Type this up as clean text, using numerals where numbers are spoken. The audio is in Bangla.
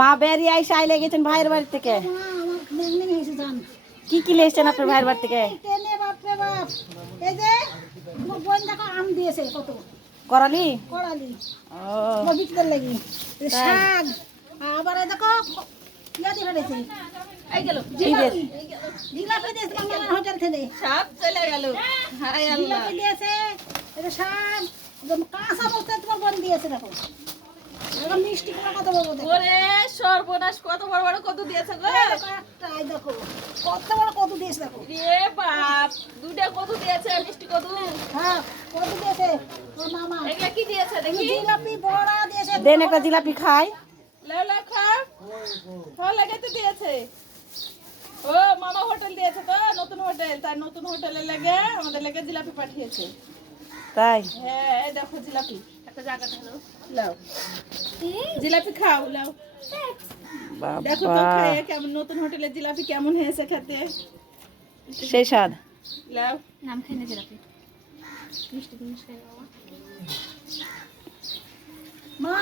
মা বেরিয়ে আইসা আইলে গেছেন ভাইয়ের বাড়ি থেকে। কি কি লেসছেন আপনার ভাইয়ের বাড়ি থেকে? এই যে তোমার বোন দেখো আম দিয়েছে কত করালি কড়ালি ও বিক্রির লাগি শাক আবার এই দেখো ইয়া দিয়ে ফেলেছে এই গেল জিলাপি দিয়েছে বাংলা হোটেল থেকে সব চলে গেল। হায় আল্লাহ, জিলাপি দিয়েছে এই যে শাক কাঁচা বলতে তোমার বোন দিয়েছে দেখো এখন মিষ্টি কুমড়া কত বড় দেখো ওরে সর্বনাশ, কত বড় বড় কত দিয়েছে গো। এই দেখো কত বড় কত দিয়েছে দেখো রে বাপ, দুটা কত দিয়েছে, মিষ্টি কত। হ্যাঁ কত দিয়েছে ওর মামা এগুলা কি দিয়েছে দেখি? জিলাপি বড়া দিয়েছে দেন একটা জিলাপি খাই। লাও লাও খা, ভালো লাগাতে দিয়েছে। ও মামা হোটেল দিয়েছে তো, নতুন হোটেল, তার নতুন হোটেলে লেগে আমাদের লেগে জিলাপি পাঠিয়েছে। তাই হ্যাঁ এই দেখো জিলাপি, একটা জায়গা ঢালো, লাও জিলাপি খাও, লাও দেখো তো বাবা খাইয়ে কেমন, নতুন হোটেলের জিলাপি কেমন হয়েছে খেতে। সেই স্বাদ। লাও নাম খাই না জিলাপি মিষ্টি জিনিস খাই বাবা মা